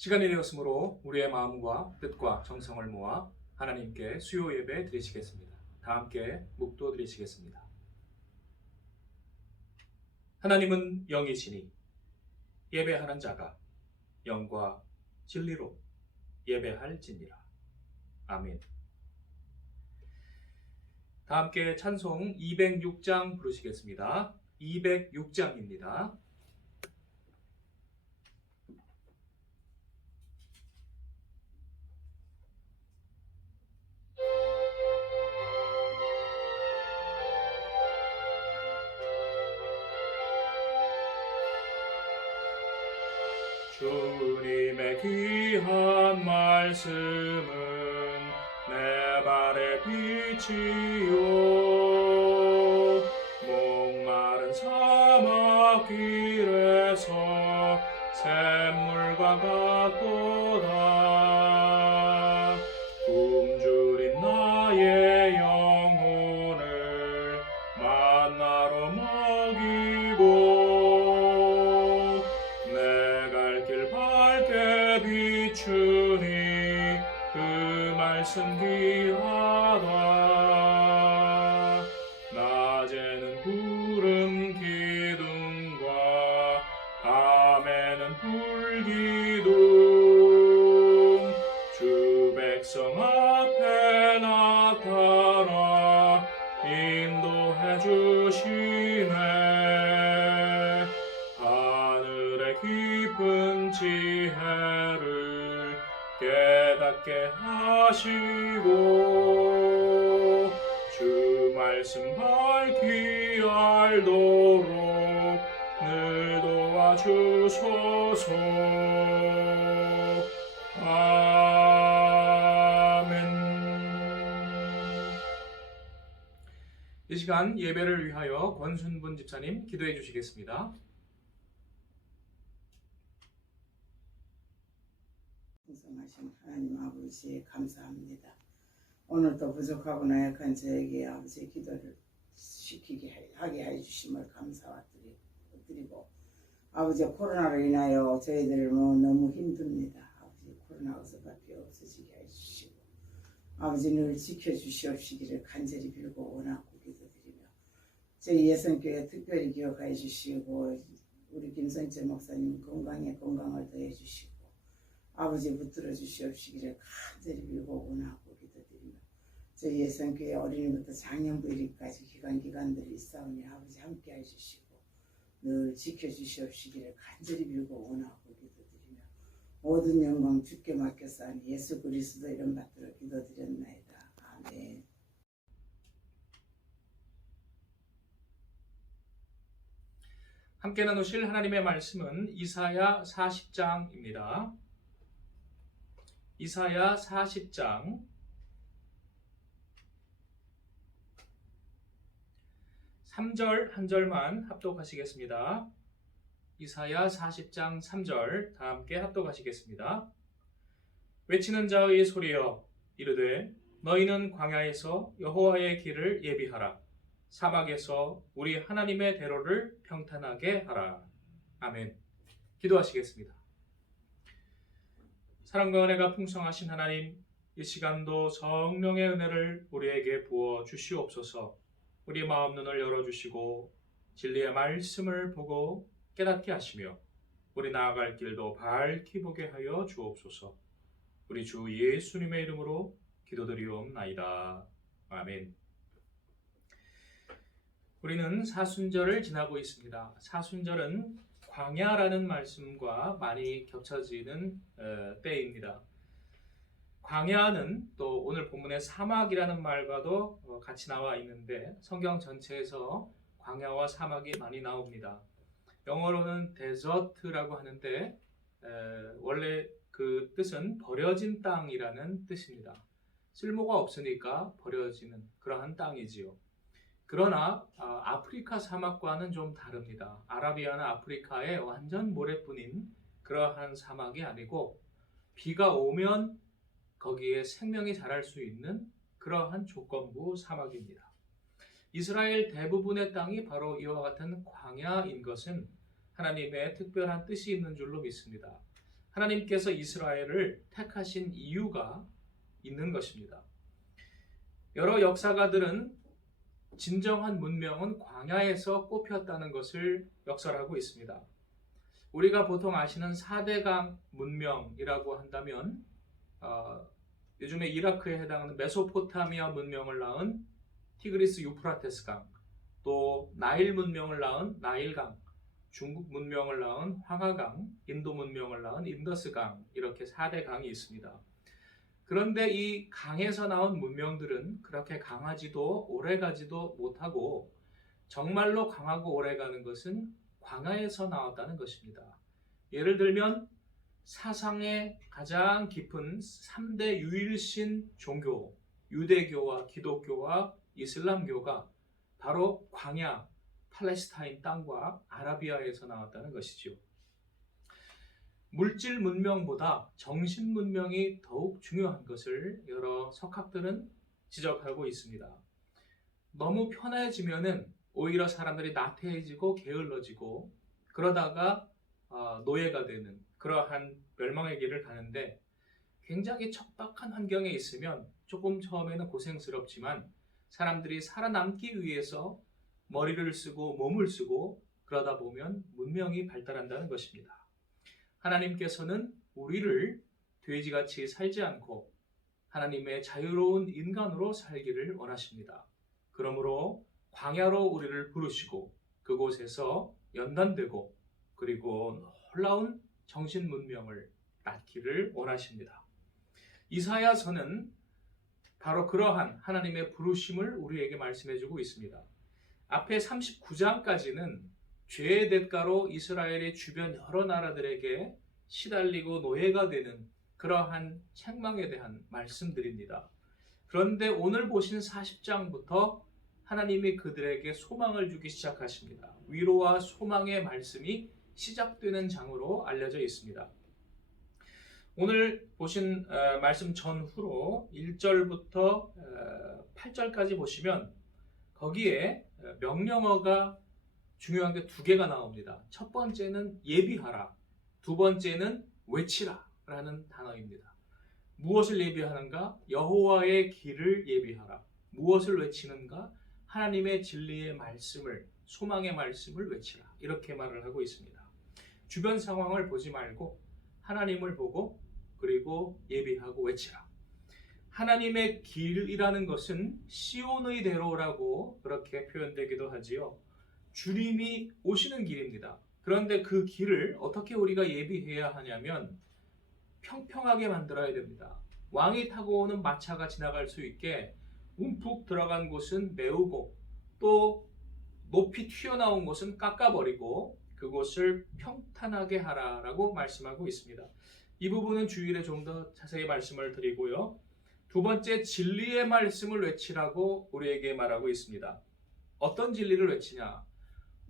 시간이 되었으므로 우리의 마음과 뜻과 정성을 모아 하나님께 수요 예배 드리시겠습니다. 다 함께 묵도 드리시겠습니다. 하나님은 영이시니 예배하는 자가 영과 진리로 예배할지니라. 아멘. 다 함께 찬송 206장 부르시겠습니다. 206장입니다. 주님의 귀한 말씀은 내 발의 빛이요 목마른 사막 길에서 샘물과 같도다. 굶주린 나의 영혼을 만나로 먹이고 비추니 그 말씀 귀하다. 낮에는 구름 기둥과 밤에는 불기둥 주 백성 앞에 나타나 인도해 주시네. 하늘의 깊은 지혜를 깨닫게 하시고 주 말씀 밝히 알도록 늘 도와주소서. 아멘. 이 시간 예배를 위하여 권순분 집사님 기도해 주시겠습니다. 풍성하신 하나님 아버지 감사합니다. 오늘도 부족하고 나약한 저에게 아버지 기도를 하게 해주심을 감사와 드리고 아버지 코로나로 인하여 저희들 너무 힘듭니다. 아버지 코로나 어서밖에 없어지게 해주시고 아버지 늘 지켜주시옵시기를 간절히 빌고 원하고 기도드리며 저희 예선교회 특별히 기억해 주시고 우리 김성철 목사님 건강에 건강을 더해 주시고 아버지 붙들어 주시옵시기를 간절히 빌고 원하고 기도드리며 저희 예선교회 어린이부터 장년부 일까지 기관들이 있사오니 아버지 함께 해주시고 늘 지켜주시옵시기를 간절히 빌고 원하고 기도드리며 모든 영광 주께 맡겼사오니 예수 그리스도 이름 받들어 기도드렸나이다. 아멘. 함께 나누실 하나님의 말씀은 이사야 40장입니다. 이사야 40장 3절 한 절만 합독하시겠습니다. 이사야 40장 3절 다 함께 합독하시겠습니다. 외치는 자의 소리여 이르되 너희는 광야에서 여호와의 길을 예비하라. 사막에서 우리 하나님의 대로를 평탄하게 하라. 아멘. 기도하시겠습니다. 사랑과 은혜가 풍성하신 하나님, 이 시간도 성령의 은혜를 우리에게 부어 주시옵소서. 우리 마음 눈을 열어주시고 진리의 말씀을 보고 깨닫게 하시며 우리 나아갈 길도 밝히 보게 하여 주옵소서. 우리 주 예수님의 이름으로 기도드리옵나이다. 아멘. 우리는 사순절을 지나고 있습니다. 사순절은 광야라는 말씀과 많이 겹쳐지는 때입니다. 광야는 또 오늘 본문의 사막이라는 말과도 같이 나와 있는데 성경 전체에서 광야와 사막이 많이 나옵니다. 영어로는 데저트라고 하는데 원래 그 뜻은 버려진 땅이라는 뜻입니다. 쓸모가 없으니까 버려지는 그러한 땅이지요. 그러나 아프리카 사막과는 좀 다릅니다. 아라비아나 아프리카의 완전 모래뿐인 그러한 사막이 아니고 비가 오면 거기에 생명이 자랄 수 있는 그러한 조건부 사막입니다. 이스라엘 대부분의 땅이 바로 이와 같은 광야인 것은 하나님의 특별한 뜻이 있는 줄로 믿습니다. 하나님께서 이스라엘을 택하신 이유가 있는 것입니다. 여러 역사가들은 진정한 문명은 광야에서 뽑혔다는 것을 역설하고 있습니다. 우리가 보통 아시는 4대강 문명이라고 한다면 요즘에 이라크에 해당하는 메소포타미아 문명을 낳은 티그리스 유프라테스 강, 또 나일 문명을 낳은 나일강, 중국 문명을 낳은 황하강, 인도 문명을 낳은 인더스강, 이렇게 4대 강이 있습니다. 그런데 이 강에서 나온 문명들은 그렇게 강하지도 오래가지도 못하고 정말로 강하고 오래가는 것은 광야에서 나왔다는 것입니다. 예를 들면 사상의 가장 깊은 3대 유일신 종교, 유대교와 기독교와 이슬람교가 바로 광야, 팔레스타인 땅과 아라비아에서 나왔다는 것이죠. 물질 문명보다 정신 문명이 더욱 중요한 것을 여러 석학들은 지적하고 있습니다. 너무 편해지면은 오히려 사람들이 나태해지고 게을러지고 그러다가 노예가 되는 그러한 멸망의 길을 가는데, 굉장히 척박한 환경에 있으면 조금 처음에는 고생스럽지만 사람들이 살아남기 위해서 머리를 쓰고 몸을 쓰고 그러다 보면 문명이 발달한다는 것입니다. 하나님께서는 우리를 돼지같이 살지 않고 하나님의 자유로운 인간으로 살기를 원하십니다. 그러므로 광야로 우리를 부르시고 그곳에서 연단되고 그리고 놀라운 정신 문명을 낳기를 원하십니다. 이사야서는 바로 그러한 하나님의 부르심을 우리에게 말씀해주고 있습니다. 앞에 39장까지는 죄의 대가로 이스라엘의 주변 여러 나라들에게 시달리고 노예가 되는 그러한 책망에 대한 말씀들입니다. 그런데 오늘 보신 40장부터 하나님이 그들에게 소망을 주기 시작하십니다. 위로와 소망의 말씀이 시작되는 장으로 알려져 있습니다. 오늘 보신 말씀 전후로 1절부터 8절까지 보시면 거기에 명령어가 중요한 게 두 개가 나옵니다. 첫 번째는 예비하라, 두 번째는 외치라 라는 단어입니다. 무엇을 예비하는가? 여호와의 길을 예비하라. 무엇을 외치는가? 하나님의 진리의 말씀을, 소망의 말씀을 외치라. 이렇게 말을 하고 있습니다. 주변 상황을 보지 말고 하나님을 보고 그리고 예비하고 외치라. 하나님의 길이라는 것은 시온의 대로라고 그렇게 표현되기도 하지요. 주님이 오시는 길입니다. 그런데 그 길을 어떻게 우리가 예비해야 하냐면 평평하게 만들어야 됩니다. 왕이 타고 오는 마차가 지나갈 수 있게 움푹 들어간 곳은 메우고 또 높이 튀어나온 곳은 깎아버리고 그곳을 평탄하게 하라라고 말씀하고 있습니다. 이 부분은 주일에 좀 더 자세히 말씀을 드리고요. 두 번째, 진리의 말씀을 외치라고 우리에게 말하고 있습니다. 어떤 진리를 외치냐?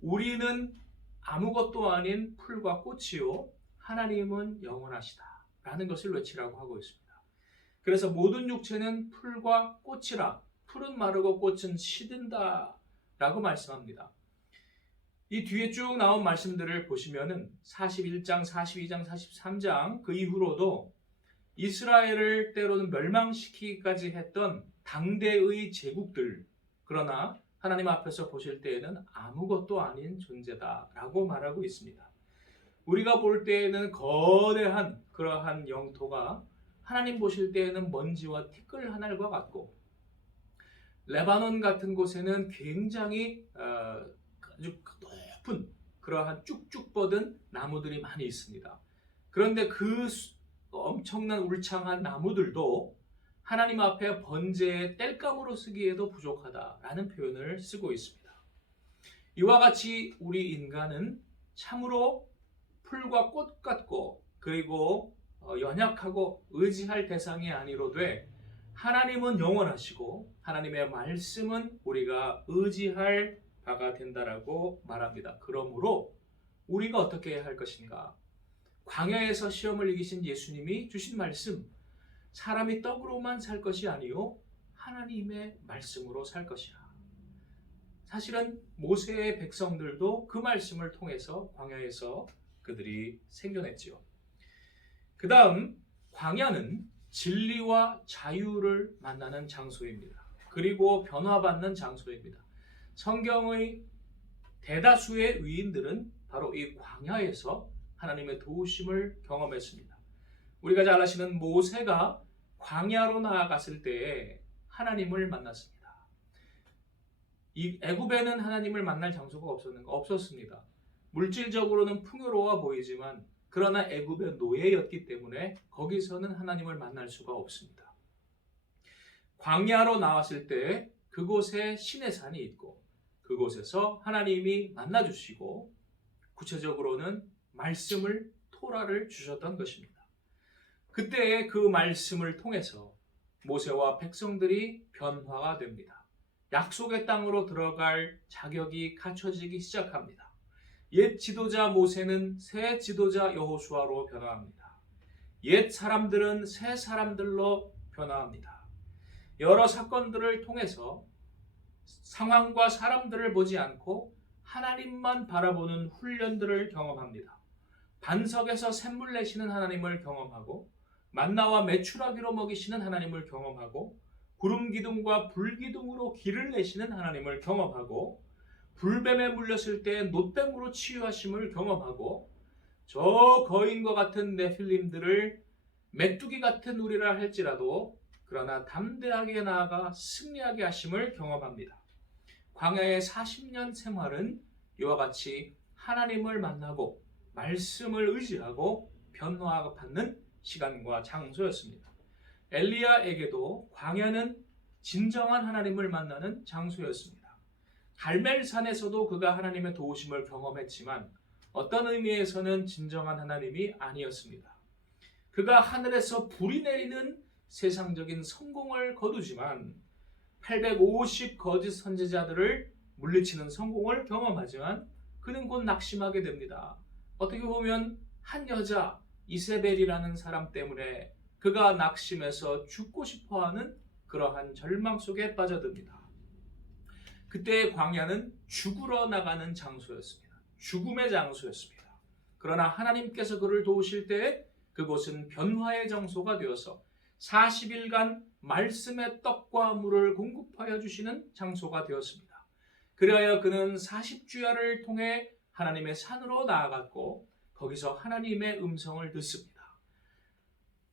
우리는 아무것도 아닌 풀과 꽃이요 하나님은 영원하시다 라는 것을 외치라고 하고 있습니다. 그래서 모든 육체는 풀과 꽃이라, 풀은 마르고 꽃은 시든다 라고 말씀합니다. 이 뒤에 쭉 나온 말씀들을 보시면은 41장, 42장, 43장 그 이후로도 이스라엘을 때로는 멸망시키기까지 했던 당대의 제국들, 그러나 하나님 앞에서 보실 때에는 아무것도 아닌 존재다라고 말하고 있습니다. 우리가 볼 때에는 거대한 그러한 영토가 하나님 보실 때에는 먼지와 티끌 하늘과 같고, 레바논 같은 곳에는 굉장히 아주 높은 그러한 쭉쭉 뻗은 나무들이 많이 있습니다. 그런데 그 엄청난 울창한 나무들도 하나님 앞에 번제의 땔감으로 쓰기에도 부족하다라는 표현을 쓰고 있습니다. 이와 같이 우리 인간은 참으로 풀과 꽃 같고 그리고 연약하고 의지할 대상이 아니로되 하나님은 영원하시고 하나님의 말씀은 우리가 의지할 바가 된다라고 말합니다. 그러므로 우리가 어떻게 해야 할 것인가? 광야에서 시험을 이기신 예수님이 주신 말씀, 사람이 떡으로만 살 것이 아니요 하나님의 말씀으로 살 것이라. 사실은 모세의 백성들도 그 말씀을 통해서 광야에서 그들이 생존했지요. 그 다음 광야는 진리와 자유를 만나는 장소입니다. 그리고 변화받는 장소입니다. 성경의 대다수의 위인들은 바로 이 광야에서 하나님의 도우심을 경험했습니다. 우리가 잘 아시는 모세가 광야로 나아갔을 때에 하나님을 만났습니다. 이 애굽에는 하나님을 만날 장소가 없었습니다. 물질적으로는 풍요로워 보이지만 그러나 애굽의 노예였기 때문에 거기서는 하나님을 만날 수가 없습니다. 광야로 나왔을 때 그곳에 신의 산이 있고 그곳에서 하나님이 만나주시고 구체적으로는 말씀을 토라를 주셨던 것입니다. 그때 그 말씀을 통해서 모세와 백성들이 변화가 됩니다. 약속의 땅으로 들어갈 자격이 갖춰지기 시작합니다. 옛 지도자 모세는 새 지도자 여호수아로 변화합니다. 옛 사람들은 새 사람들로 변화합니다. 여러 사건들을 통해서 상황과 사람들을 보지 않고 하나님만 바라보는 훈련들을 경험합니다. 반석에서 샘물 내시는 하나님을 경험하고 만나와 메추라기로 먹이시는 하나님을 경험하고 구름 기둥과 불 기둥으로 길을 내시는 하나님을 경험하고 불뱀에 물렸을 때 놋뱀으로 치유하심을 경험하고 저 거인과 같은 네필림들을 메뚜기 같은 우리라 할지라도 그러나 담대하게 나아가 승리하게 하심을 경험합니다. 광야의 40년 생활은 이와 같이 하나님을 만나고 말씀을 의지하고 변화받는 시간과 장소였습니다. 엘리야에게도 광야는 진정한 하나님을 만나는 장소였습니다. 갈멜산에서도 그가 하나님의 도우심을 경험했지만 어떤 의미에서는 진정한 하나님이 아니었습니다. 그가 하늘에서 불이 내리는 세상적인 성공을 거두지만 850 거짓 선지자들을 물리치는 성공을 경험하지만 그는 곧 낙심하게 됩니다. 어떻게 보면 한 여자 이세벨이라는 사람 때문에 그가 낙심해서 죽고 싶어하는 그러한 절망 속에 빠져듭니다. 그때의 광야는 죽으러 나가는 장소였습니다. 죽음의 장소였습니다. 그러나 하나님께서 그를 도우실 때 그곳은 변화의 장소가 되어서 40일간 말씀의 떡과 물을 공급하여 주시는 장소가 되었습니다. 그리하여 그는 40주야를 통해 하나님의 산으로 나아갔고 거기서 하나님의 음성을 듣습니다.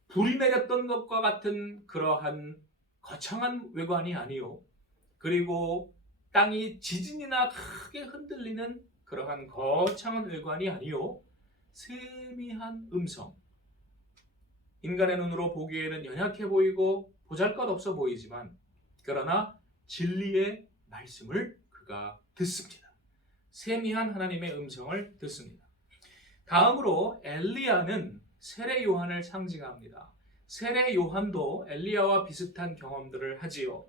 불이 내렸던 것과 같은 그러한 거창한 외관이 아니요, 그리고 땅이 지진이나 크게 흔들리는 그러한 거창한 외관이 아니요, 세미한 음성. 인간의 눈으로 보기에는 연약해 보이고 보잘것없어 보이지만 그러나 진리의 말씀을 그가 듣습니다. 세미한 하나님의 음성을 듣습니다. 다음으로 엘리야는 세례 요한을 상징합니다. 세례 요한도 엘리야와 비슷한 경험들을 하지요.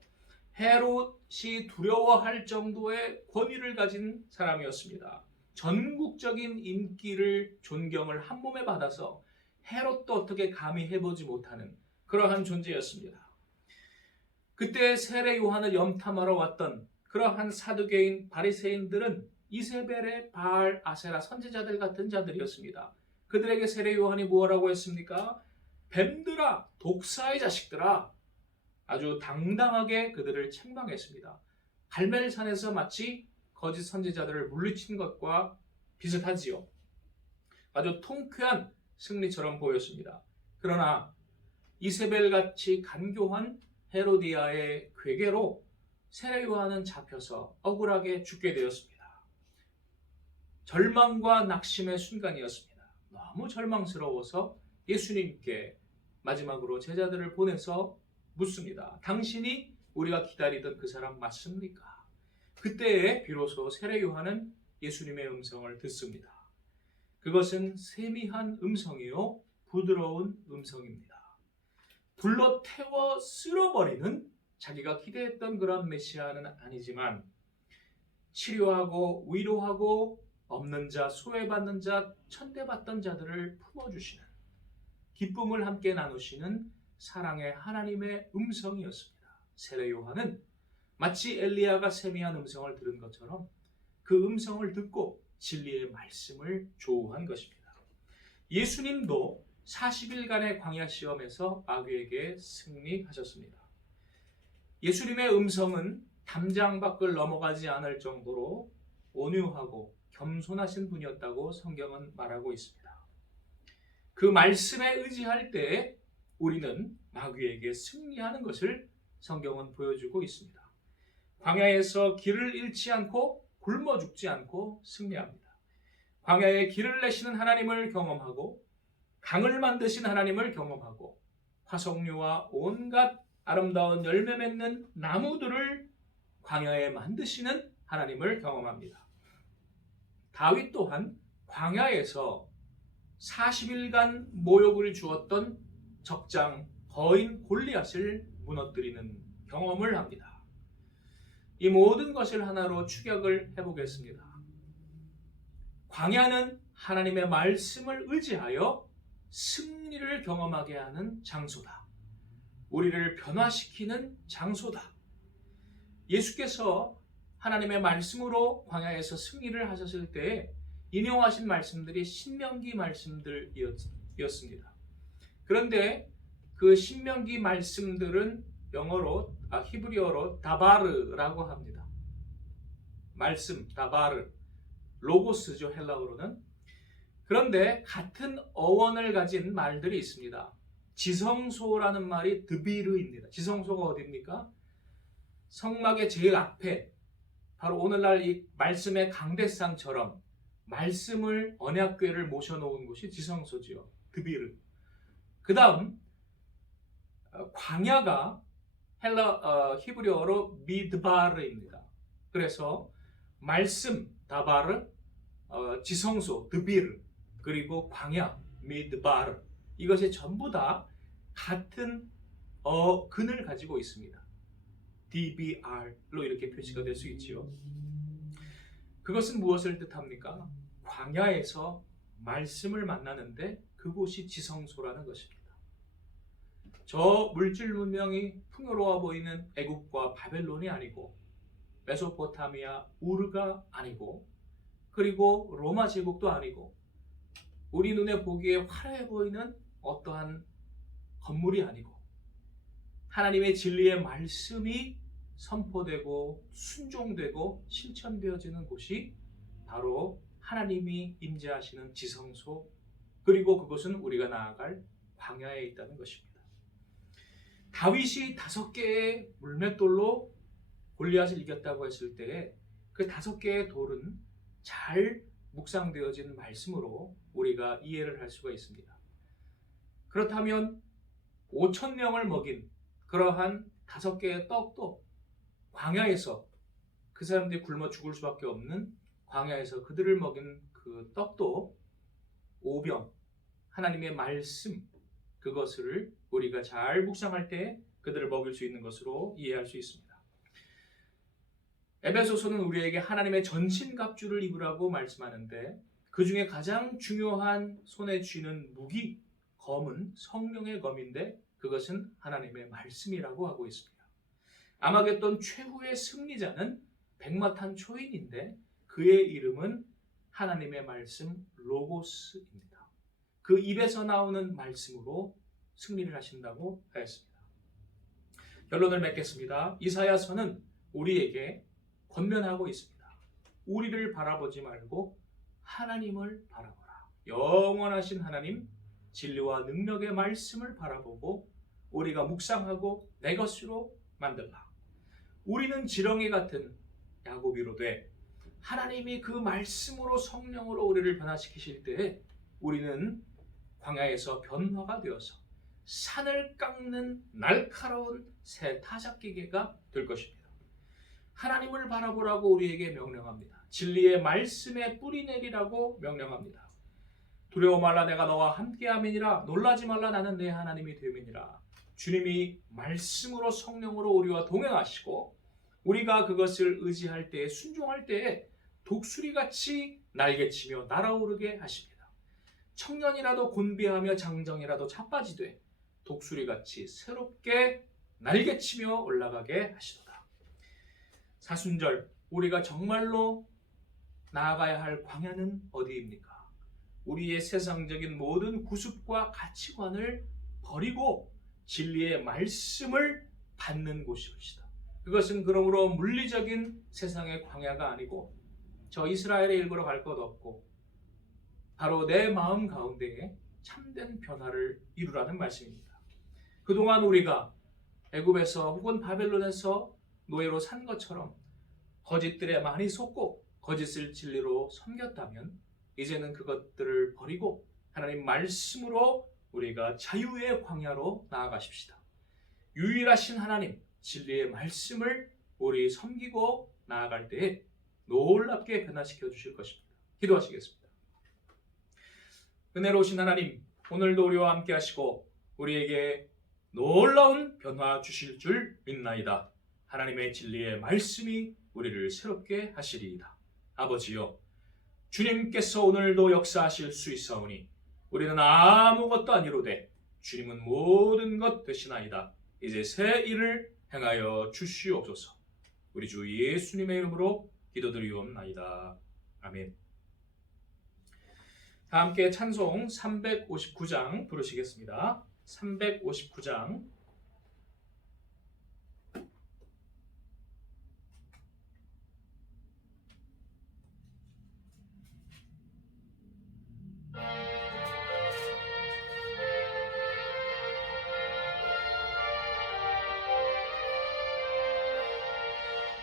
헤롯이 두려워할 정도의 권위를 가진 사람이었습니다. 전국적인 인기를 존경을 한 몸에 받아서 헤롯도 어떻게 감히 해보지 못하는 그러한 존재였습니다. 그때 세례 요한을 염탐하러 왔던 그러한 사두개인 바리새인들은 이세벨의 바알 아세라 선지자들 같은 자들이었습니다. 그들에게 세례 요한이 뭐라고 했습니까? 뱀들아, 독사의 자식들아, 아주 당당하게 그들을 책망했습니다. 갈멜산에서 마치 거짓 선지자들을 물리친 것과 비슷하지요. 아주 통쾌한 승리처럼 보였습니다. 그러나 이세벨같이 간교한 헤로디아의 괴계로 세례 요한은 잡혀서 억울하게 죽게 되었습니다. 절망과 낙심의 순간이었습니다. 너무 절망스러워서 예수님께 마지막으로 제자들을 보내서 묻습니다. 당신이 우리가 기다리던 그 사람 맞습니까? 그때에 비로소 세례 요한은 예수님의 음성을 듣습니다. 그것은 세미한 음성이요, 부드러운 음성입니다. 불러 태워 쓸어버리는 자기가 기대했던 그런 메시아는 아니지만 치료하고 위로하고 없는 자, 소외받는 자, 천대받던 자들을 품어주시는, 기쁨을 함께 나누시는 사랑의 하나님의 음성이었습니다. 세례 요한은 마치 엘리야가 세미한 음성을 들은 것처럼 그 음성을 듣고 진리의 말씀을 조우한 것입니다. 예수님도 40일간의 광야 시험에서 마귀에게 승리하셨습니다. 예수님의 음성은 담장 밖을 넘어가지 않을 정도로 온유하고 겸손하신 분이었다고 성경은 말하고 있습니다. 그 말씀에 의지할 때 우리는 마귀에게 승리하는 것을 성경은 보여주고 있습니다. 광야에서 길을 잃지 않고 굶어 죽지 않고 승리합니다. 광야에 길을 내시는 하나님을 경험하고 강을 만드신 하나님을 경험하고 화석류와 온갖 아름다운 열매 맺는 나무들을 광야에 만드시는 하나님을 경험합니다. 다윗 또한 광야에서 40일간 모욕을 주었던 적장 거인 골리앗을 무너뜨리는 경험을 합니다. 이 모든 것을 하나로 추격을 해보겠습니다. 광야는 하나님의 말씀을 의지하여 승리를 경험하게 하는 장소다. 우리를 변화시키는 장소다. 예수께서 하나님의 말씀으로 광야에서 승리를 하셨을 때 인용하신 말씀들이 신명기 말씀들이었습니다. 그런데 그 신명기 말씀들은 히브리어로 다바르라고 합니다. 말씀, 다바르, 로고스죠, 헬라어로는. 그런데 같은 어원을 가진 말들이 있습니다. 지성소라는 말이 드비르입니다. 지성소가 어디입니까? 성막의 제일 앞에, 바로 오늘날 이 말씀의 강대상처럼 말씀을 언약궤를 모셔놓은 곳이 지성소지요. 드비르. 그 다음 광야가 히브리어로 미드바르입니다. 그래서 말씀 다바르, 지성소 드비르, 그리고 광야 미드바르, 이것이 전부 다 같은 근을 가지고 있습니다. DBR로 이렇게 표시가 될 수 있지요. 그것은 무엇을 뜻합니까? 광야에서 말씀을 만나는데 그곳이 지성소라는 것입니다. 저 물질 문명이 풍요로워 보이는 애국과 바벨론이 아니고 메소포타미아 우르가 아니고 그리고 로마 제국도 아니고 우리 눈에 보기에 화려해 보이는 어떠한 건물이 아니고 하나님의 진리의 말씀이 선포되고 순종되고 실천되어지는 곳이 바로 하나님이 임재하시는 지성소, 그리고 그것은 우리가 나아갈 광야에 있다는 것입니다. 다윗이 5개의 물맷돌로 골리앗을 이겼다고 했을 때 그 5개의 돌은 잘 묵상되어진 말씀으로 우리가 이해를 할 수가 있습니다. 그렇다면 5,000명을 먹인 그러한 5개의 떡도 광야에서, 그 사람들이 굶어 죽을 수밖에 없는 광야에서 그들을 먹인 그 떡도 오병, 하나님의 말씀, 그것을 우리가 잘 묵상할 때 그들을 먹일 수 있는 것으로 이해할 수 있습니다. 에베소서는 우리에게 하나님의 전신갑주를 입으라고 말씀하는데 그 중에 가장 중요한 손에 쥐는 무기, 검은 성령의 검인데 그것은 하나님의 말씀이라고 하고 있습니다. 아마겟돈 최후의 승리자는 백마탄 초인인데 그의 이름은 하나님의 말씀 로고스입니다. 그 입에서 나오는 말씀으로 승리를 하신다고 하였습니다. 결론을 맺겠습니다. 이사야서는 우리에게 권면하고 있습니다. 우리를 바라보지 말고 하나님을 바라보라. 영원하신 하나님, 진리와 능력의 말씀을 바라보고 우리가 묵상하고 내 것으로 만들라. 우리는 지렁이 같은 야곱이로 돼 하나님이 그 말씀으로 성령으로 우리를 변화시키실 때에 우리는 광야에서 변화가 되어서 산을 깎는 날카로운 새 타작기계가 될 것입니다. 하나님을 바라보라고 우리에게 명령합니다. 진리의 말씀에 뿌리 내리라고 명령합니다. 두려워 말라, 내가 너와 함께함이니라. 놀라지 말라, 나는 내 하나님이 됨이니라. 주님이 말씀으로 성령으로 우리와 동행하시고 우리가 그것을 의지할 때에, 순종할 때에 독수리같이 날개치며 날아오르게 하십니다. 청년이라도 곤비하며 장정이라도 자빠지되 독수리같이 새롭게 날개치며 올라가게 하시도다. 사순절, 우리가 정말로 나아가야 할 광야는 어디입니까? 우리의 세상적인 모든 구습과 가치관을 버리고 진리의 말씀을 받는 곳이옵시다. 그것은 그러므로 물리적인 세상의 광야가 아니고 저 이스라엘의 일부러 갈 것 없고 바로 내 마음 가운데에 참된 변화를 이루라는 말씀입니다. 그동안 우리가 애굽에서 혹은 바벨론에서 노예로 산 것처럼 거짓들에 많이 속고 거짓을 진리로 섬겼다면 이제는 그것들을 버리고 하나님 말씀으로 우리가 자유의 광야로 나아가십시다. 유일하신 하나님 진리의 말씀을 우리 섬기고 나아갈 때에 놀랍게 변화시켜 주실 것입니다. 기도하시겠습니다. 은혜로우신 하나님, 오늘도 우리와 함께 하시고 우리에게 놀라운 변화 주실 줄 믿나이다. 하나님의 진리의 말씀이 우리를 새롭게 하시리이다. 아버지여, 주님께서 오늘도 역사하실 수 있사오니 우리는 아무것도 아니로되 주님은 모든 것 되시나이다. 이제 새 일을 행하여 주시옵소서. 우리 주 예수님의 이름으로 기도드리옵나이다. 아멘. 다 함께 찬송 359장 부르시겠습니다. 359장.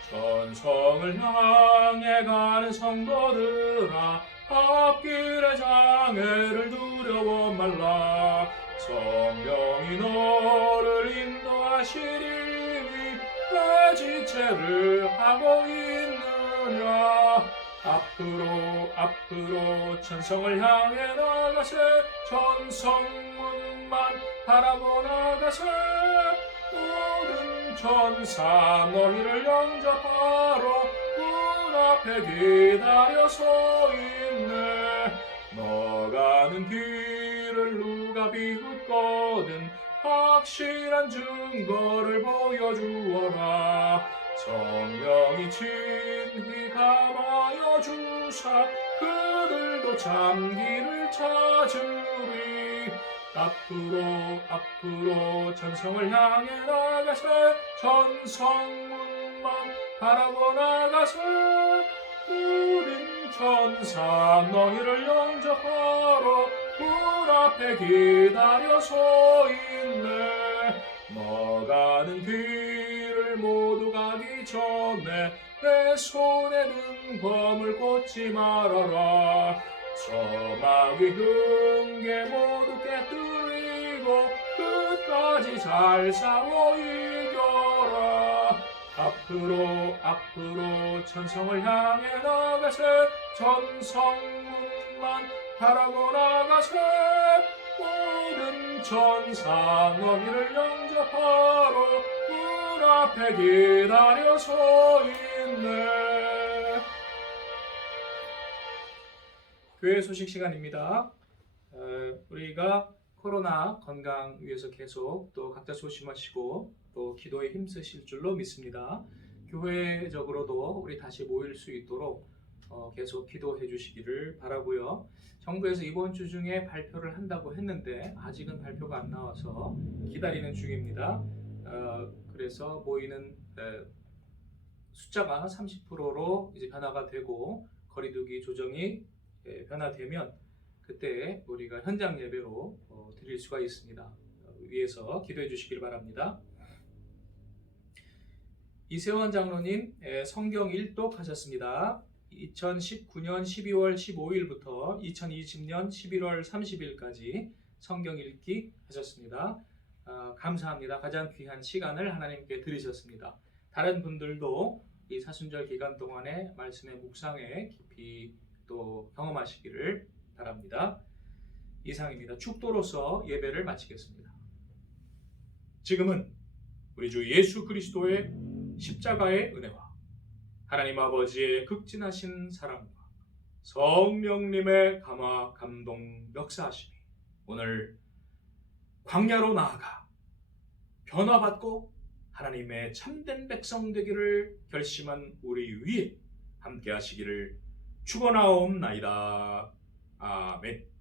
전성을 향해 가는 성도들아, 앞길의 장애를 두려워 말라. 성령이 너를 인도하시리니 내 지체를 하고 있느냐. 앞으로 천성을 향해 나가세. 천성문만 바라보 나가세. 모든 천사 너희를 영접하러 문 앞에 기다려 서 있네. 너 가는 길을 누가 비웃거든 확실한 증거를 보여주어라. 성령이 친히 감하여 주사 그들도 참기를 찾으리. 앞으로 천성을 향해 나가세. 천성문만 바라보 나가세. 우린 천사 너희를 영접하러 문 앞에 기다려 서 있네. 너 가는 길을 모두 가기 전에 내 손에 든 검을 꽂지 말아라. 서막이 흠계 모두 깨뜨리고 끝까지 잘 싸워 이겨라. 앞으로 천성을 향해 나가세. 천성문만 바라보 나가세. 모든 천사 너희를 영접하러 문 앞에 기다려 서 있네. 교회 소식 시간입니다. 우리가 코로나 건강 위해서 계속 또 각자 조심하시고 또 기도에 힘쓰실 줄로 믿습니다. 교회적으로도 우리 다시 모일 수 있도록 계속 기도해 주시기를 바라고요. 정부에서 이번 주 중에 발표를 한다고 했는데 아직은 발표가 안 나와서 기다리는 중입니다. 그래서 모이는 숫자가 30%로 이제 변화가 되고 거리두기 조정이 변화되면 그때 우리가 현장 예배로 드릴 수가 있습니다. 위에서 기도해 주시길 바랍니다. 이세원 장로님 성경 일독 하셨습니다. 2019년 12월 15일부터 2020년 11월 30일까지 성경 읽기 하셨습니다. 감사합니다. 가장 귀한 시간을 하나님께 드리셨습니다. 다른 분들도 이 사순절 기간 동안에 말씀의 묵상에 깊이 또 경험하시기를 바랍니다. 이상입니다. 축도로서 예배를 마치겠습니다. 지금은 우리 주 예수 그리스도의 십자가의 은혜와 하나님 아버지의 극진하신 사랑과 성령님의 감화 감동 역사하심이 오늘 광야로 나아가 변화받고 하나님의 참된 백성 되기를 결심한 우리 위에 함께 하시기를 축원하옵나이다. 아멘.